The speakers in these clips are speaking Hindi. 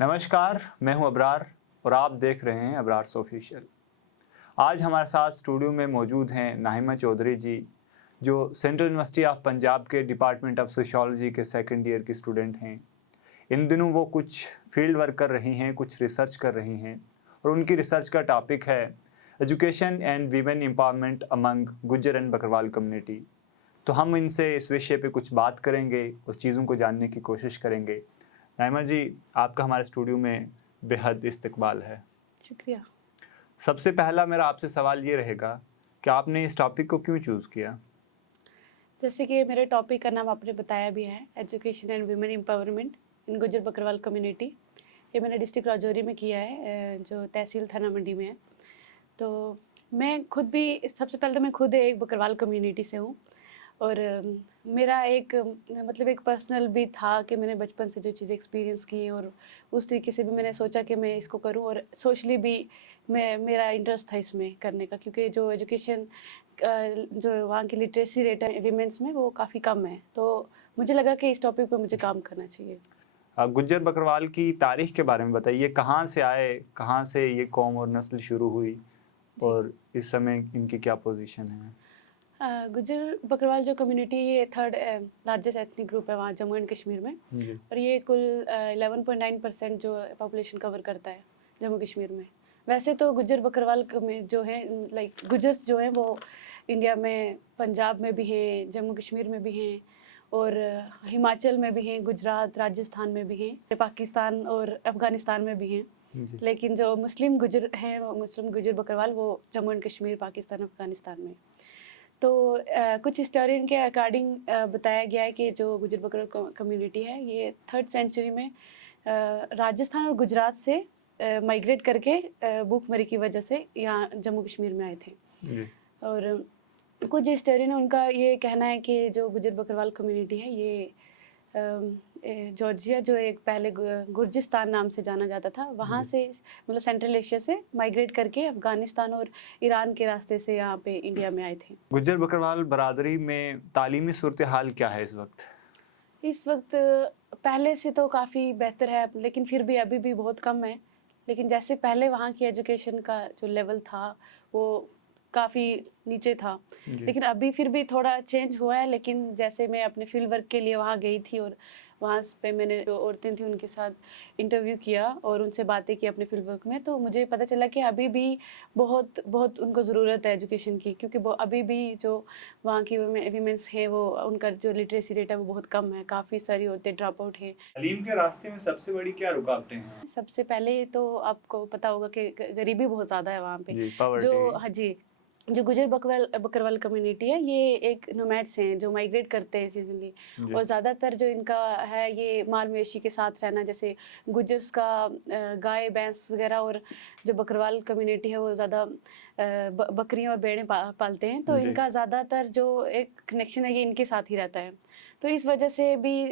नमस्कार, मैं हूं अबरार और आप देख रहे हैं अबरार ऑफिशियल। आज हमारे साथ स्टूडियो में मौजूद हैं नाहिमा चौधरी जी, जो सेंट्रल यूनिवर्सिटी ऑफ पंजाब के डिपार्टमेंट ऑफ सोशियोलॉजी के सेकंड ईयर की स्टूडेंट हैं। इन दिनों वो कुछ फील्ड वर्क कर रही हैं, कुछ रिसर्च कर रही हैं और उनकी रिसर्च का टॉपिक है education and women empowerment among Gujjar and Bakarwal community. तो हम इनसे इस विषय पे कुछ बात करेंगे, उस चीज़ों को जानने की कोशिश करेंगे। नाइमा जी, आपका हमारे स्टूडियो में बेहद इस्तकबाल है। शुक्रिया। सबसे पहला मेरा आपसे सवाल ये रहेगा कि आपने इस टॉपिक को क्यों चूज़ किया? जैसे कि मेरे टॉपिक का नाम आपने बताया भी है, education and women empowerment in Gujjar Bakarwal community. ये मैंने डिस्ट्रिक्ट राजौरी में किया है, जो तहसील थाना मंडी में है। तो मैं खुद भी, सबसे पहले तो मैं खुद एक बकरवाल कम्युनिटी से हूँ और मेरा एक मतलब एक पर्सनल भी था कि मैंने बचपन से जो चीज़ें एक्सपीरियंस की हैं और उस तरीके से भी मैंने सोचा कि मैं इसको करूं और सोशली भी मेरा इंटरेस्ट था इसमें करने का, क्योंकि जो एजुकेशन जो वहाँ की लिटरेसी रेट है वीमेंस में वो काफ़ी कम है। तो मुझे लगा कि इस टॉपिक पर मुझे काम करना चाहिए। गुज्जर बकरवाल की तारीख के बारे में बताइए, कहाँ से आए, कहाँ से ये कौम और नस्ल शुरू हुई और इस समय इनकी क्या पोजीशन है? गुज्जर बकरवाल जो कम्युनिटी, ये थर्ड लार्जेस्ट एथनिक ग्रुप है वहाँ जम्मू एंड कश्मीर में और ये कुल 11.9% जो पॉपुलेशन कवर करता है जम्मू कश्मीर में। वैसे तो गुज्जर बकरवाल जो है, लाइक गुज्जर्स जो हैं वो इंडिया में पंजाब में भी हैं, जम्मू कश्मीर में भी हैं और हिमाचल में भी हैं, गुजरात राजस्थान में भी हैं, पाकिस्तान और अफ़गानिस्तान में भी हैं। लेकिन जो मुस्लिम गुज्जर हैं, वो मुस्लिम गुज्जर बकरवाल वो जम्मू एंड कश्मीर, पाकिस्तान, अफ़गानिस्तान में। तो कुछ हिस्टोरियन के अकॉर्डिंग बताया गया है कि जो गुज्जर बकरवाल कम्युनिटी है ये 3rd सेंचुरी में राजस्थान और गुजरात से माइग्रेट करके भूखमरी की वजह से यहाँ जम्मू कश्मीर में आए थे। और कुछ हिस्टोरियन है उनका ये कहना है कि जो गुज्जर बकरवाल कम्युनिटी है ये जॉर्जिया, जो एक पहले गुर्जिस्तान नाम से जाना जाता था, वहाँ से मतलब सेंट्रल एशिया से माइग्रेट करके अफ़गानिस्तान और ईरान के रास्ते से यहाँ पे इंडिया में आए थे। गुज्जर बकरवाल बरादरी में तालीमी सूरत हाल क्या है इस वक्त? इस वक्त पहले से तो काफ़ी बेहतर है, लेकिन फिर भी अभी भी बहुत कम है। लेकिन जैसे पहले वहाँ की एजुकेशन का जो लेवल था वो काफ़ी नीचे था, लेकिन अभी फिर भी थोड़ा चेंज हुआ है। लेकिन जैसे मैं अपने फील्ड वर्क के लिए वहाँ गई थी और वहाँ पे मैंने जो औरतें थी उनके साथ इंटरव्यू किया और उनसे बातें की अपने फील्ड वर्क में, तो मुझे पता चला कि अभी भी बहुत बहुत उनको ज़रूरत है एजुकेशन की, क्योंकि वो अभी भी जो वहाँ की वीमेंस हैं वो उनका जो लिटरेसी रेट है वो बहुत कम है। काफ़ी सारी औरतें ड्रॉप आउट है। तालीम के रास्ते में सबसे बड़ी क्या रुकावटें हैं? सबसे पहले तो आपको पता होगा कि गरीबी बहुत ज़्यादा है वहाँ पे। जी, poverty। जो हाँ जी, जो गुज्जर बकरवाल कम्युनिटी है ये एक नोमैड्स हैं जो माइग्रेट करते हैं सीजनली और ज़्यादातर जो इनका है ये माल मवेशी के साथ रहना। जैसे गुज्जर्स का गाय भैंस वगैरह, और जो बकरवाल कम्युनिटी है वो ज़्यादा बकरियाँ और भेड़ें पालते हैं। तो इनका ज़्यादातर जो एक कनेक्शन है ये इनके साथ ही रहता है। तो इस वजह से भी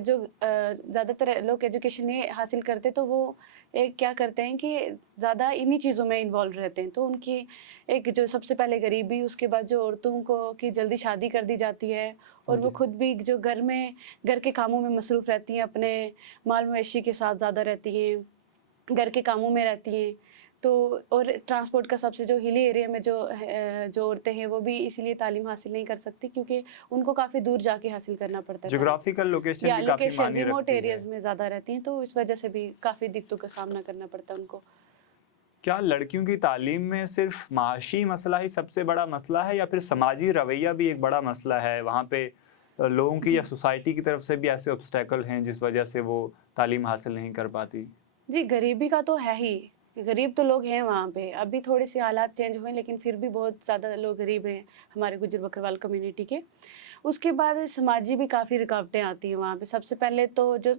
जो ज़्यादातर लोग एजुकेशन नहीं हासिल करते तो वो एक क्या करते हैं कि ज़्यादा इन्हीं चीज़ों में इन्वॉल्व रहते हैं। तो उनकी एक जो सबसे पहले गरीबी, उसके बाद जो औरतों को की जल्दी शादी कर दी जाती है और वो खुद भी जो घर के कामों में मसरूफ़ रहती हैं, अपने माल मवेशी के साथ ज़्यादा रहती हैं, घर के कामों में रहती हैं। तो और ट्रांसपोर्ट का सबसे जो हिली एरिया में जो औरतें हैं वो भी इसीलिए तालीम हासिल नहीं कर सकती, क्योंकि उनको काफ़ी दूर जाके हासिल करना पड़ता है। ज्योग्राफिकल लोकेशन या भी काफी लोकेशन मायने रिमोट रखती है। एरियाज में ज़्यादा रहती हैं, तो इस वजह से भी काफ़ी दिक्कतों का सामना करना पड़ता है उनको। क्या लड़कियों की तालीम में सिर्फ माशी मसला ही सबसे बड़ा मसला है या फिर समाजी रवैया भी एक बड़ा मसला है? वहाँ पे लोगों की या सोसाइटी की तरफ से भी ऐसे ऑब्स्टेकल हैं जिस वजह से वो तालीम हासिल नहीं कर पाती? जी, गरीबी का तो है ही, गरीब तो लोग हैं वहाँ पे। अभी थोड़े से हालात चेंज हुए लेकिन फिर भी बहुत ज़्यादा लोग गरीब हैं हमारे गुज्जर बकरवाल कम्युनिटी के। उसके बाद समाजी भी काफ़ी रुकावटें आती हैं वहाँ पे। सबसे पहले तो जो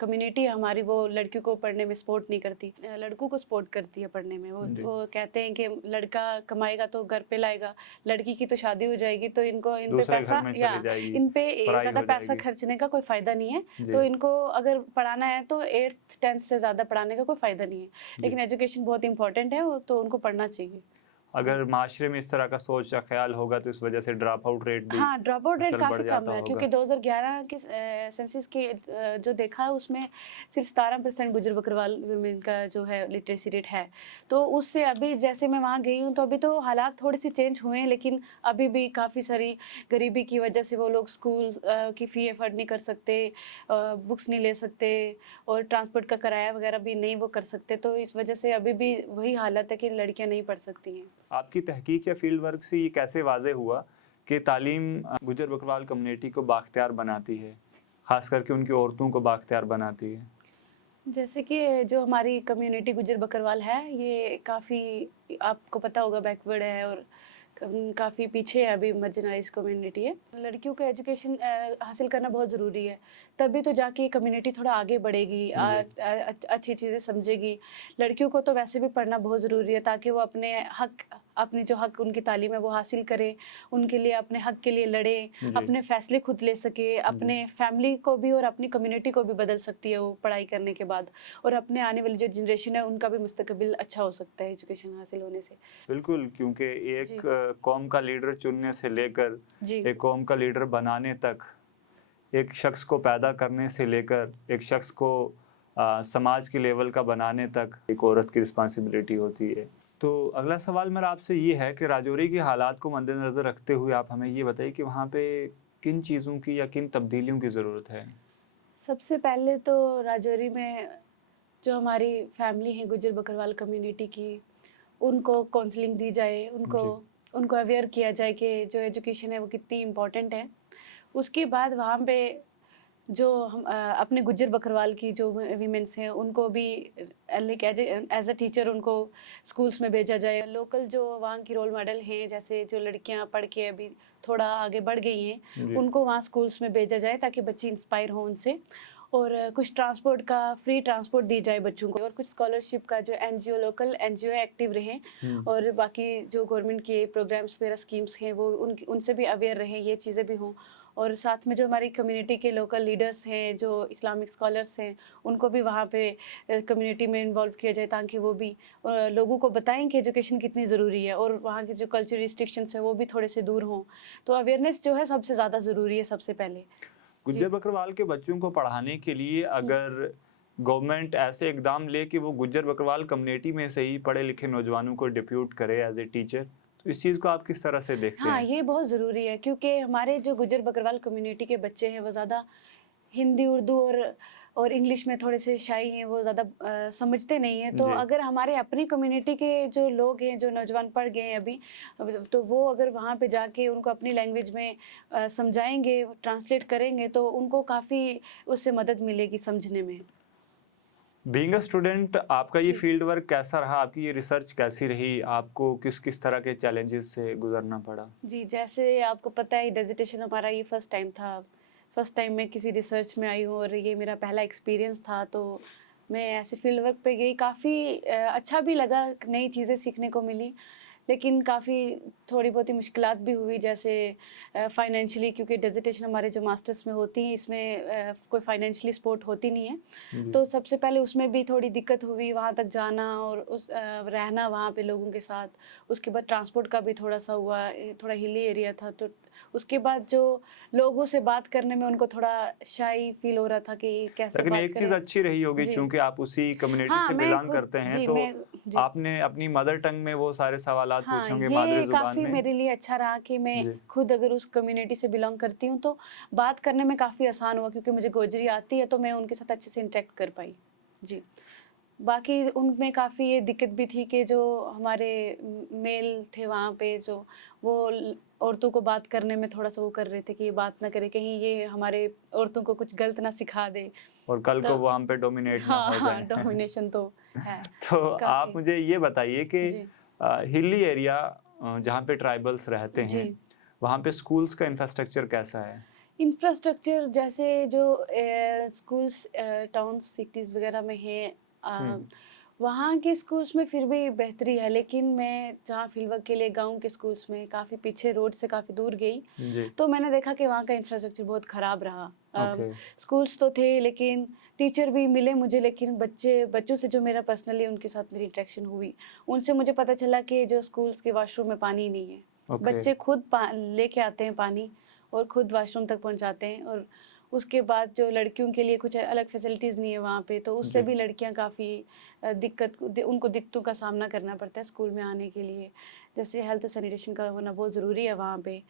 कम्युनिटी है हमारी वो लड़कियों को पढ़ने में सपोर्ट नहीं करती, लड़कों को सपोर्ट करती है पढ़ने में। वो कहते हैं कि लड़का कमाएगा तो घर पे लाएगा, लड़की की तो शादी हो जाएगी तो इन पे पैसा या इन पे ज़्यादा पैसा खर्चने का कोई फ़ायदा नहीं है। तो इनको अगर पढ़ाना है तो 8th 10th से ज़्यादा पढ़ाने का कोई फ़ायदा नहीं है। लेकिन एजुकेशन बहुत इंपॉर्टेंट है, तो उनको पढ़ना चाहिए। अगर माशरे में इस तरह का सोच या ख्याल होगा तो इस वजह से ड्रॉप आउट रेट भी हाँ, ड्रॉप आउट रेट असल बढ़ काफ़ी जाता कम है होगा। क्योंकि 2011 के सेंसस के जो देखा है उसमें सिर्फ 17% गुजर बकरवाल वुमेन का जो है लिटरेसी रेट है। तो उससे अभी जैसे मैं वहाँ गई हूँ तो अभी तो हालात थोड़े से चेंज हुए हैं, लेकिन अभी भी काफ़ी सारी गरीबी की वजह से वो लोग स्कूल की फ़ी एफर्ड नहीं कर सकते, बुक्स नहीं ले सकते और ट्रांसपोर्ट का किराया वगैरह भी नहीं वो कर सकते। तो इस वजह से अभी भी वही हालत है कि लड़कियाँ नहीं पढ़ सकती हैं। आपकी तहकीक या फील्ड वर्क से ये कैसे वाज़े हुआ कि तालीम गुजर बकरवाल कम्युनिटी को बाख्तियार बनाती है, ख़ास करके उनकी औरतों को बाख्तियार बनाती है? जैसे कि जो हमारी कम्युनिटी गुजर बकरवाल है, ये काफ़ी आपको पता होगा बैकवर्ड है और काफ़ी पीछे है, अभी मार्जिनलाइज कम्युनिटी है। लड़कियों को एजुकेशन हासिल करना बहुत ज़रूरी है, तभी तो जाके ये कम्युनिटी थोड़ा आगे बढ़ेगी, अच्छी चीज़ें समझेगी। लड़कियों को तो वैसे भी पढ़ना बहुत ज़रूरी है ताकि वो अपनी जो हक उनकी तालीम है वो हासिल करें, उनके लिए अपने हक के लिए लड़े, अपने फ़ैसले खुद ले सके, अपने फैमिली को भी और अपनी कम्युनिटी को भी बदल सकती है वो पढ़ाई करने के बाद, और अपने आने वाली जो जनरेशन है उनका भी मुस्तकबिल अच्छा हो सकता है एजुकेशन हासिल होने से। बिल्कुल, क्योंकि एक कौम का लीडर चुनने से लेकर जी। एक कौम का लीडर बनाने तक, एक शख्स को पैदा करने से लेकर एक शख्स को समाज के लेवल का बनाने तक एक औरत की रिस्पॉन्सिबिलिटी होती है। तो अगला सवाल मेरा आपसे ये है कि राजौरी के हालात को मद्देनज़र रखते हुए आप हमें ये बताइए कि वहाँ पे किन चीज़ों की या किन तब्दीलियों की ज़रूरत है? सबसे पहले तो राजौरी में जो हमारी फैमिली है गुजर बकरवाल कम्युनिटी की, उनको काउंसलिंग दी जाए, उनको अवेयर किया जाए कि जो एजुकेशन है वो कितनी इम्पोर्टेंट है। उसके बाद वहाँ पे जो हम अपने गुज्जर बकरवाल की जो वीमेंस हैं उनको भी लाइक एज अ टीचर उनको स्कूल्स में भेजा जाए। लोकल जो वहाँ की रोल मॉडल हैं, जैसे जो लड़कियाँ पढ़ के अभी थोड़ा आगे बढ़ गई हैं, उनको वहाँ स्कूल्स में भेजा जाए ताकि बच्चे इंस्पायर हों उनसे, और कुछ ट्रांसपोर्ट का फ्री ट्रांसपोर्ट दी जाए बच्चों को, और कुछ स्कॉलरशिप का जो एनजीओ लोकल एनजीओ एक्टिव रहें, और बाकी जो गवर्नमेंट के प्रोग्राम्स वगैरह स्कीम्स हैं वो उनसे भी अवेयर रहें, ये चीज़ें भी हों। और साथ में जो हमारी कम्युनिटी के लोकल लीडर्स हैं, जो इस्लामिक स्कॉलर्स हैं, उनको भी वहाँ पे कम्युनिटी में इन्वॉल्व किया जाए ताकि वो भी लोगों को बताएं कि एजुकेशन कितनी ज़रूरी है, और वहाँ के जो कल्चर रिस्ट्रिक्शंस हैं वो भी थोड़े से दूर हों। तो अवेयरनेस जो है सबसे ज़्यादा ज़रूरी है सबसे पहले। गुज्जर बकरवाल के बच्चों को पढ़ाने के लिए अगर गवर्नमेंट ऐसे इकदाम ले कि वो गुज्जर बकरवाल कम्युनिटी में से ही पढ़े लिखे नौजवानों को डिप्यूट करे एज ए टीचर, तो इस चीज़ को आप किस तरह से देखते हाँ, हैं? ये बहुत ज़रूरी है क्योंकि हमारे जो गुज्जर बकरवाल कम्युनिटी के बच्चे हैं वो ज़्यादा हिंदी, उर्दू और इंग्लिश में थोड़े से शाई हैं, वो ज़्यादा समझते नहीं हैं। तो अगर हमारे अपनी कम्युनिटी के जो लोग हैं, जो नौजवान पढ़ गए हैं अभी, तो वो अगर वहाँ पे जाके उनको अपनी लैंग्वेज में समझाएँगे, ट्रांसलेट करेंगे, तो उनको काफ़ी उससे मदद मिलेगी समझने में। बीइंग अ स्टूडेंट, आपका ये फील्ड वर्क कैसा रहा? आपकी ये रिसर्च कैसी रही? आपको किस किस तरह के चैलेंजेस से गुजरना पड़ा? जी, जैसे आपको पता है डिसर्टेशन हमारा ये फर्स्ट टाइम था। फर्स्ट टाइम मैं किसी रिसर्च में आई हूँ और ये मेरा पहला एक्सपीरियंस था, तो मैं ऐसे फील्ड वर्क पे गई। काफ़ी अच्छा भी लगा, नई चीज़ें सीखने को मिली, लेकिन काफ़ी थोड़ी बहुत ही मुश्किलात भी हुई, जैसे फाइनेंशियली, क्योंकि डिसर्टेशन हमारे जो मास्टर्स में होती हैं इसमें कोई फाइनेंशियली सपोर्ट होती नहीं है। तो सबसे पहले उसमें भी थोड़ी दिक्कत हुई, वहाँ तक जाना और रहना वहाँ पे लोगों के साथ। उसके बाद ट्रांसपोर्ट का भी थोड़ा-सा हुआ, थोड़ा हिली एरिया था, तो उसके बाद जो लोगों से बात करने में उनको थोड़ा शाई फील हो रहा था कि कैसे लेकिन बात एक चीज़ करें। अच्छी रही होगी, जी। चूँकि आप उसी कम्युनिटी हाँ, से मैं बिलॉन्ग खुद करते हैं, जी, तो मैं जी। आपने अपनी मदर टंग में वो सारे सवालात हाँ, पूछे होंगे, मादरी ये ज़ुबान काफ़ी में। मेरे लिए अच्छा रहा कि मैं जी। खुद अगर उस कम्युनिटी से बिलॉन्ग करती हूँ तो बात करने में काफ़ी आसान हुआ, क्योंकि मुझे गोजरी आती है तो मैं उनके साथ अच्छे से इंटरेक्ट कर पाई। जी। बाकी उनमें काफ़ी ये दिक्कत भी थी कि जो हमारे मेल थे वहाँ पे, जो वो औरतों को बात करने में थोड़ा-सा वो कर रहे थे कि ये बात ना करें, कहीं ये हमारे औरतों को कुछ गलत ना सिखा दे। और कल तो को वो हम पे डोमिनेट ना हाँ, हो हाँ, जाएँ। डोमिनेशन तो है तो आप काफ़ी। मुझे ये बताइए कि जी। हिली एरिया जहाँ पे ट्राइबल्स रहते जी। हैं, वहाँ पे स्कूल्स का इंफ्रास्ट्रक्चर कैसा है? इंफ्रास्ट्रक्चर जैसे जो स्कूल्स टाउन सिटीज़ वगैरह में हैं, वहाँ के स्कूल्स में फिर भी बेहतरी है, लेकिन मैं जहाँ फील्ड वर्क के लिए गाँव के स्कूल्स में काफ़ी पीछे रोड से काफ़ी दूर गई, जी। तो मैंने देखा कि वहाँ का इंफ्रास्ट्रक्चर बहुत ख़राब रहा। ओके। स्कूल्स तो थे लेकिन टीचर भी मिले मुझे, लेकिन बच्चों से जो मेरा पर्सनली उनके साथ मेरी इंटरेक्शन हुई, उनसे मुझे पता चला कि जो स्कूल्स के वॉशरूम में पानी नहीं है। बच्चे खुद लेके आते हैं पानी और खुद वॉशरूम तक पहुंचाते हैं, और उसके बाद जो लड़कियों के लिए कुछ अलग फैसिलिटीज़ नहीं है वहाँ पे, तो उससे भी लड़कियाँ काफ़ी उनको दिक्कतों का सामना करना पड़ता है स्कूल में आने के लिए। जैसे हेल्थ और सैनिटेशन का होना बहुत ज़रूरी है वहाँ पे,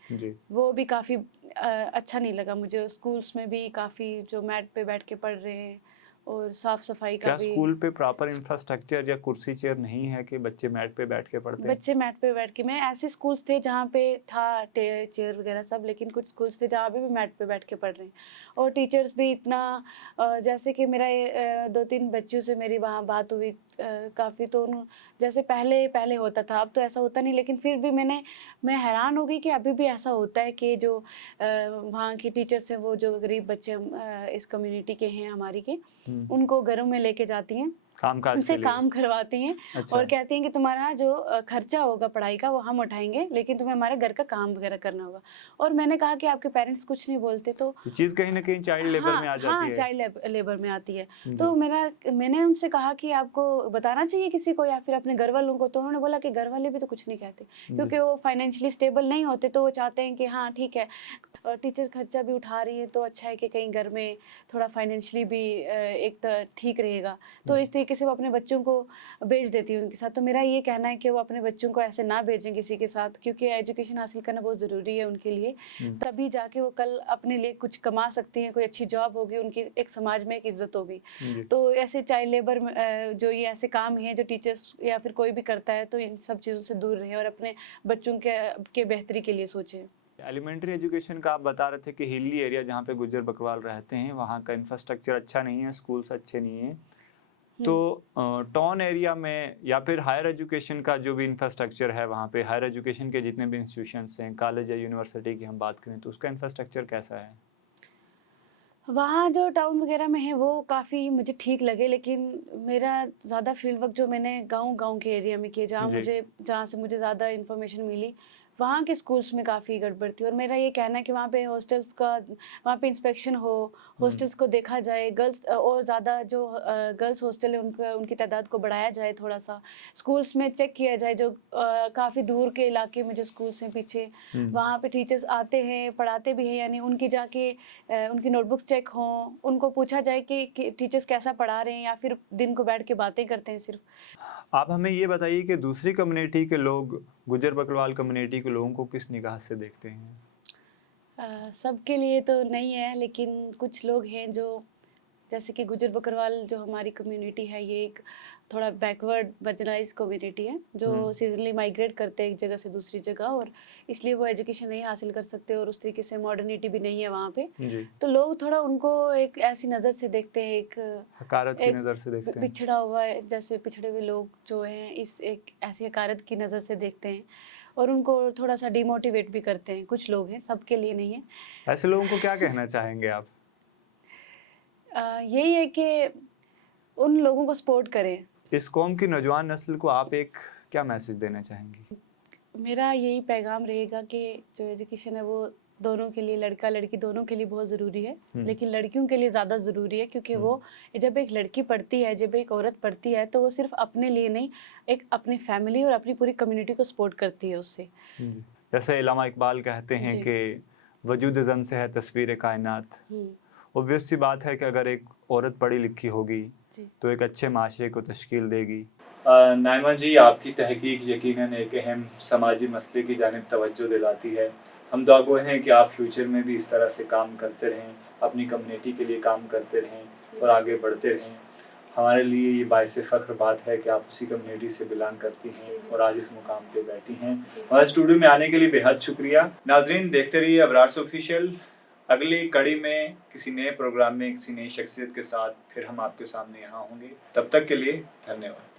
वो भी काफ़ी अच्छा नहीं लगा मुझे। स्कूल्स में भी काफ़ी जो मैट पे बैठ के पढ़ रहे हैं, और साफ सफाई का क्या भी। स्कूल पे प्रॉपर इंफ्रास्ट्रक्चर या कुर्सी चेयर नहीं है कि बच्चे मैट पे बैठ के पढ़ते हैं? बच्चे मैट पे बैठ के, मैं ऐसे स्कूल्स थे जहाँ पे था चेयर वगैरह सब, लेकिन कुछ स्कूल्स थे जहाँ पे भी मैट पे बैठ के पढ़ रहे हैं। और टीचर्स भी इतना जैसे कि मेरा 2-3 बच्चों से मेरी वहाँ बात हुई काफ़ी, तो जैसे पहले होता था, अब तो ऐसा होता नहीं, लेकिन फिर भी मैं हैरान हो गई कि अभी भी ऐसा होता है कि जो वहाँ की टीचर्स हैं, वो जो गरीब बच्चे इस कम्युनिटी के हैं हमारी के, उनको घरों में लेके जाती हैं, उनसे काम करवाती हैं। अच्छा। और कहती हैं कि तुम्हारा जो खर्चा होगा पढ़ाई का वो हम उठाएंगे, लेकिन तुम्हें हमारे घर का काम वगैरह करना होगा। और मैंने कहा कि आपके पेरेंट्स कुछ नहीं बोलते, तो चीज़ कहीं ना कहीं चाइल्ड लेबर में आ जाती है। चाइल्ड लेबर में आती है। तो मैंने उनसे कहा कि आपको बताना चाहिए किसी को या फिर अपने घर वालों को, तो उन्होंने बोला कि घर वाले भी तो कुछ नहीं कहते, क्योंकि वो फाइनेंशियली स्टेबल नहीं होते, तो वो चाहते हैं कि हाँ ठीक है, टीचर खर्चा भी उठा रही है तो अच्छा है कि कहीं घर में थोड़ा फाइनेंशियली भी एक ठीक रहेगा, तो इस तरीके से वो अपने बच्चों को भेज देती है उनके साथ। तो मेरा ये कहना है कि वो अपने बच्चों को ऐसे ना भेजें किसी के साथ, क्योंकि एजुकेशन हासिल करना बहुत ज़रूरी है उनके लिए, तभी जाके वो कल अपने लिए कुछ कमा सकती हैं, कोई अच्छी जॉब होगी, उनकी एक समाज में एक इज्जत होगी। तो ऐसे चाइल्ड लेबर जो ये ऐसे काम हैं जो टीचर्स या फिर कोई भी करता है, तो इन सब चीज़ों से दूर रहे और अपने बच्चों के बेहतरी के लिए सोचें। एलिमेंट्री एजुकेशन का आप बता रहे थे कि हिली एरिया जहाँ पे गुज्जर बकरवाल रहते हैं वहाँ का इंफ्रास्ट्रक्चर अच्छा नहीं है, स्कूल्स अच्छे नहीं हैं, तो टाउन एरिया में या फिर हायर एजुकेशन का जो भी इंफ्रास्ट्रक्चर है वहाँ पे, हायर एजुकेशन के जितने भी इंस्टीट्यूशंस हैं, कॉलेज या यूनिवर्सिटी की हम बात करें, तो उसका इंफ्रास्ट्रक्चर कैसा है? वहाँ जो टाउन वगैरह में है वो काफ़ी मुझे ठीक लगे, लेकिन मेरा ज़्यादा फील्ड वर्क जो मैंने गांव के एरिया में किया, जहाँ से मुझे ज़्यादा इन्फॉर्मेशन मिली, वहाँ के स्कूल्स में काफ़ी गड़बड़ थी। और मेरा ये कहना है कि वहाँ पे हॉस्टल्स का, वहाँ पे इंस्पेक्शन हो, हॉस्टल्स को देखा जाए, गर्ल्स और ज़्यादा जो गर्ल्स हॉस्टल है उनकी तादाद को बढ़ाया जाए, थोड़ा सा स्कूल्स में चेक किया जाए, जो काफ़ी दूर के इलाके में जो स्कूल्स हैं पीछे, वहाँ पे टीचर्स आते हैं, पढ़ाते भी हैं, यानी उनकी जाके उनकी नोटबुक्स चेक हों, उनको पूछा जाए कि टीचर्स कैसा पढ़ा रहे हैं, या फिर दिन को बैठ के बातें करते हैं सिर्फ। आप हमें ये बताइए कि दूसरी कम्युनिटी के लोग गुज्जर बकरवाल कम्युनिटी के लोगों को किस निगाह से देखते हैं? सबके लिए तो नहीं है, लेकिन कुछ लोग हैं जो, जैसे कि गुज्जर बकरवाल जो हमारी कम्युनिटी है, ये एक थोड़ा बैकवर्ड मार्जिनलाइज कम्युनिटी है, जो सीजनली माइग्रेट करते हैं एक जगह से दूसरी जगह, और इसलिए वो एजुकेशन नहीं हासिल कर सकते, और उस तरीके से मॉडर्निटी भी नहीं है वहाँ पे। तो लोग थोड़ा उनको एक ऐसी नज़र से देखते हैं, एक हकारत की नज़र से देखते हैं, पिछड़ा हुआ है, जैसे पिछड़े हुए लोग जो हैं इस एक ऐसी हकारत की नज़र से देखते हैं, और उनको थोड़ा सा डिमोटिवेट भी करते हैं। कुछ लोग हैं, सबके लिए नहीं है। ऐसे लोगों को क्या कहना चाहेंगे आप? यही है कि उन लोगों को सपोर्ट करें। इस कौम की नौजवान नस्ल को आप एक क्या मैसेज देना चाहेंगी? मेरा यही पैगाम रहेगा कि जो एजुकेशन है वो दोनों के लिए, लड़का लड़की दोनों के लिए बहुत ज़रूरी है, लेकिन लड़कियों के लिए ज़्यादा ज़रूरी है, क्योंकि वो जब एक लड़की पढ़ती है, जब एक औरत पढ़ती है, तो वो सिर्फ अपने लिए नहीं, एक अपनी फैमिली और अपनी पूरी कम्युनिटी को सपोर्ट करती है उससे। जैसे इल्लामा इकबाल कहते हैं कि वजूद ज़न से है तस्वीर कायनात। ऑब्वियस सी बात है कि अगर एक औरत पढ़ी लिखी होगी तो एक अच्छे माशरे को तश्कील देगी। नाइमा जी, आपकी तहकीक यकीनन एक अहम समाजी मसले की जानिब तवज्जो दिलाती है। हम दुआगो हैं कि आप फ्यूचर में भी इस तरह से काम करते रहें, अपनी कम्युनिटी के लिए काम करते रहें और आगे बढ़ते रहें। हमारे लिए ये बाइस फ़ख्र बात है कि आप उसी कम्युनिटी से बिलोंग करती हैं और आज इस मुकाम पे बैठी हैं। हमारे स्टूडियो में आने के लिए बेहद शुक्रिया। नाजरीन, देखते रहिए अबरार ऑफिशियल। अगली कड़ी में किसी नए प्रोग्राम में किसी नई शख्सियत के साथ फिर हम आपके सामने यहाँ होंगे। तब तक के लिए धन्यवाद।